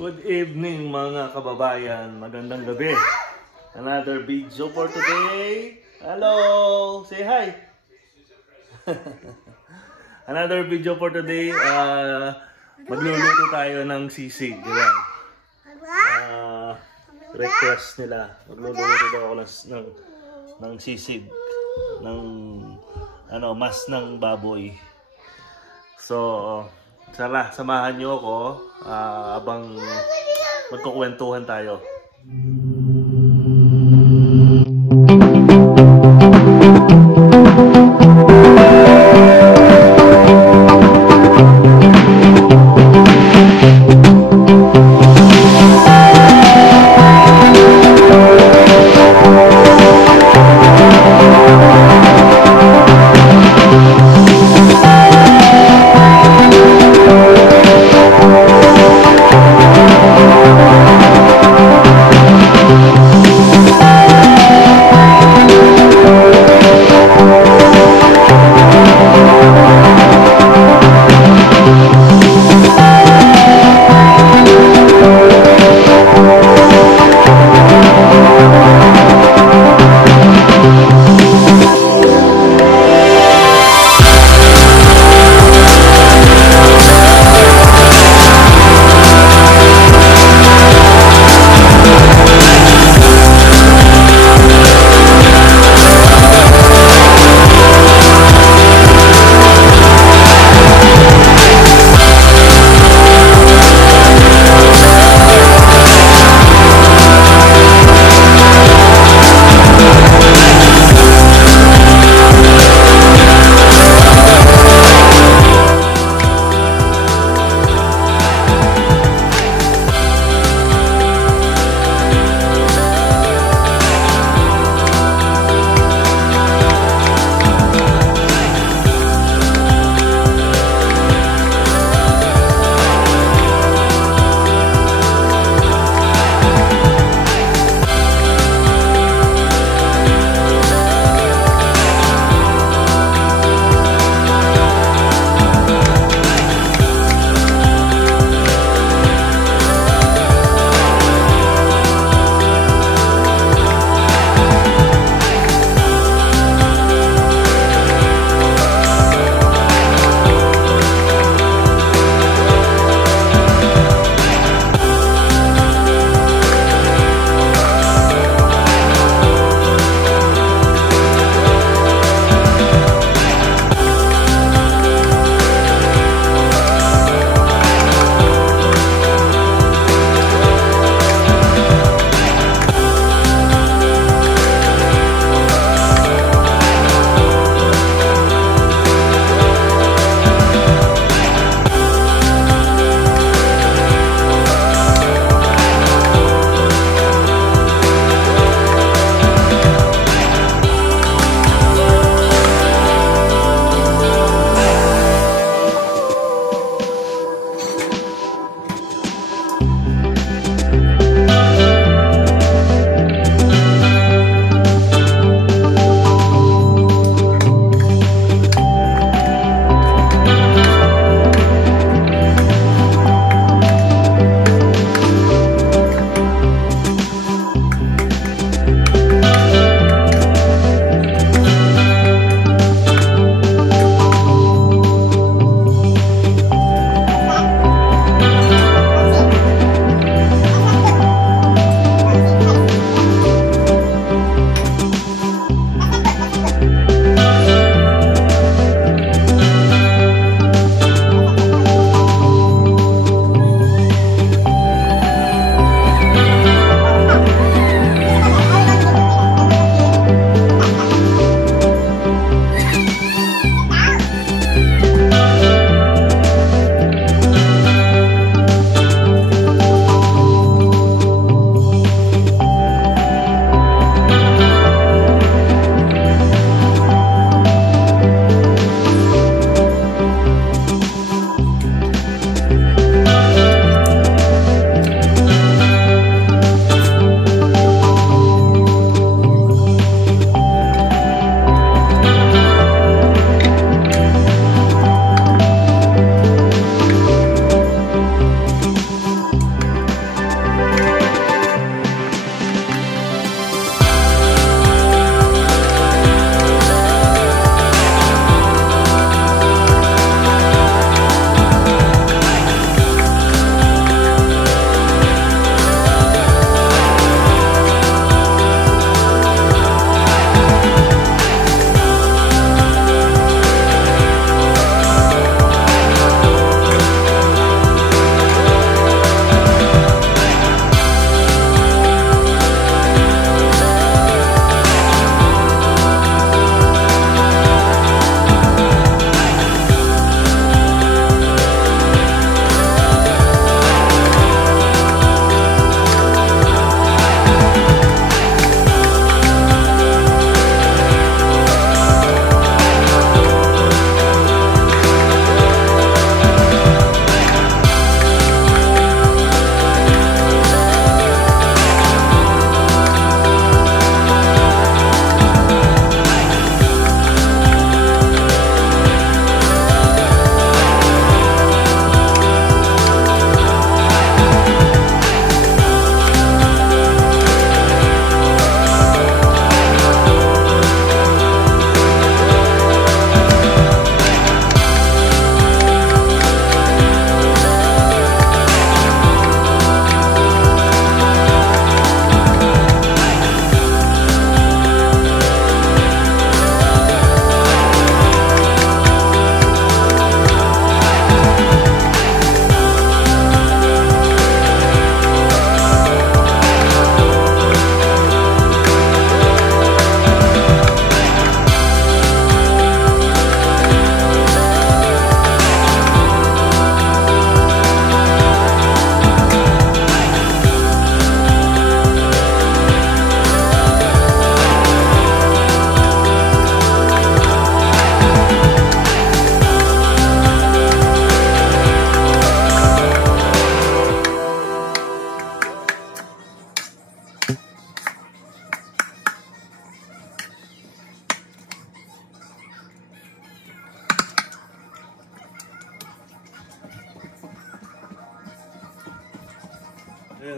Good evening mga kababayan, magandang gabi. Another video for today. Hello! Say hi! Another video for today. Magluluto tayo ng sisig. Request nila. Magluluto daw ako ng sisig. Ng mas ng baboy. So, samahan nyo ako abang magkukwentuhan tayo.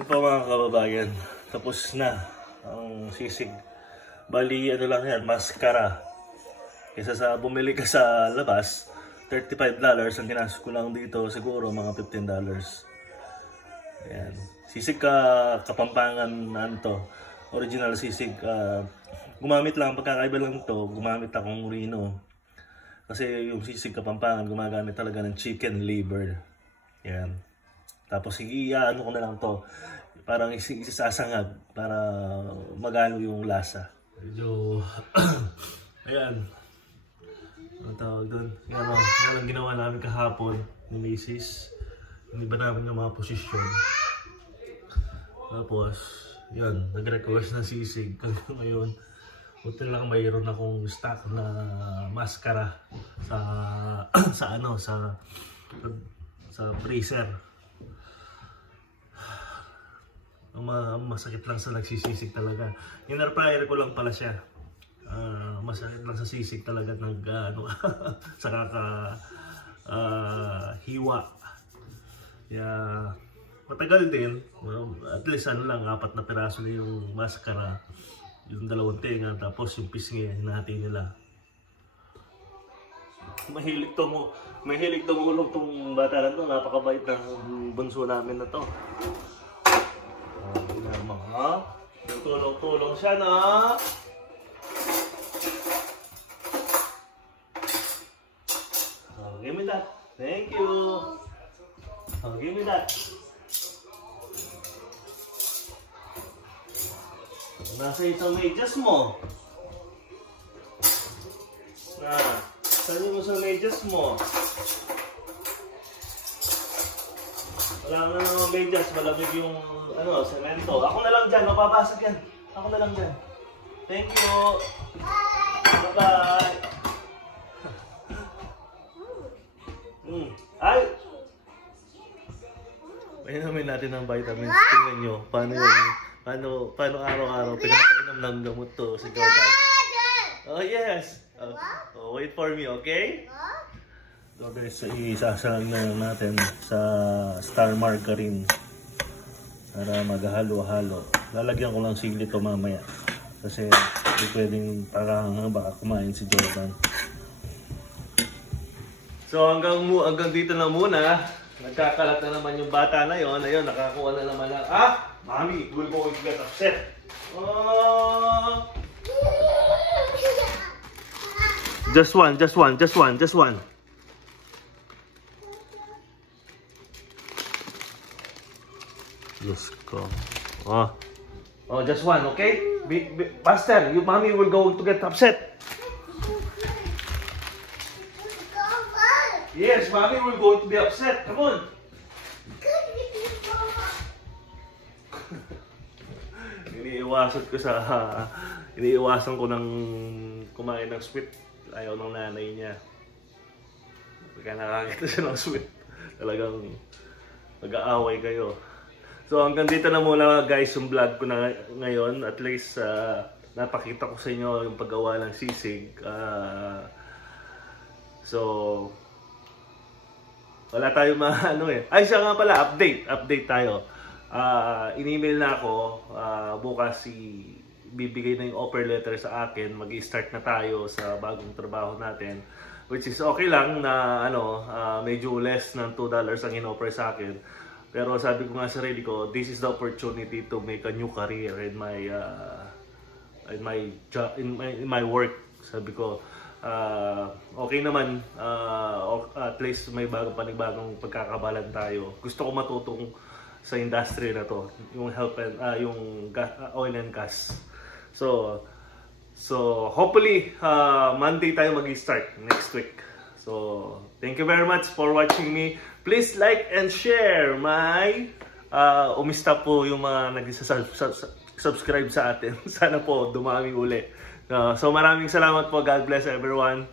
Yan po mga kababayan, tapos na ang sisig. Bali, ano lang yan, maskara. Kaysa sa bumili ka sa labas, $35 ang ginastos ko lang dito, siguro mga $15. Ayan. Sisig Kapampangan to. Original sisig. Gumamit lang, pagkakaiba lang to, gumamit akong Reno. Kasi yung sisig Kapampangan, gumagamit talaga ng chicken liver. Ayan. Tapos ano ko na lang to, parang isasangag para magalo yung lasa. Medyo, ayan. Ang tawag doon. Yan ang ginawa namin kahapon ni Macy's. Hindi ba namin yung mga posisyon. Tapos, yan, nag-request ng sisig. Ngayon, buti lang mayroon akong stock na maskara sa freezer. Masakit lang sa nagsisisig talaga. In air fryer ko lang pala siya. Masakit lang sa sisig talaga sa hiwa. Kaya matagal din. At least ano lang, 4 na piraso na yung maskara. Yung 2 tenga, tapos yung pisngi, hinati nila. Mahilig tumulong tong bata na to. Napakabait ng bunso namin na to. Tulong-tulong siya na. Give me that. Thank you. Give me that. Nasa isang medyas mo. Saan mo sa medyas mo? Wala na ng medyas, malamig yung semento. Ako na lang dyan, mapapasok yan. Ako na lang dyan. Thank you. Bye-bye. Ay! Painumin natin ng vitamins. Tingnan nyo, paano araw-araw pinapainom ng gamot to si Jordan. Oh yes! Wait for me, okay? So guys, isasalang na natin sa Star Margarine para maghalo-halo. Lalagyan ko lang sili to mamaya kasi hindi pwedeng parang baka kumain si Jordan. So hanggang dito na muna. Nagkakalat na naman yung bata na yon. Ayun, nakakuha na naman ng Mommy, we're going to get upset. Just one. Just go. Just one, okay? Pastor, Mommy will go to get upset. Yes, Mommy will go to be upset. Come on. Iniiwasan ko ng kumain ng sweet. Ayaw ng nanay niya. Pagka nakakita siya ng sweet, talagang mag-aaway kayo. So hanggang dito na muna guys yung vlog ko na ngayon. At least napakita ko sa inyo yung paggawa ng sisig. So wala tayong Ay siya nga pala, update tayo. In-email na ako, bukas bibigay na yung offer letter sa akin. Mag-i-start na tayo sa bagong trabaho natin. Which is okay lang na medyo less ng $2 ang in-offer sa akin. Pero sabi ko nga sa sarili ko, this is the opportunity to make a new career in my job, in my work. Sabi ko, okay naman, at least may panibagong pagkakabalan tayo. Gusto ko matutong sa industry na to, yung oil and gas. So hopefully Monday tayo mag-start next week. So thank you very much for watching me. Please like and share my umista po yung mga nag-subscribe sa atin. Sana po dumami uli. So maraming salamat po. God bless everyone.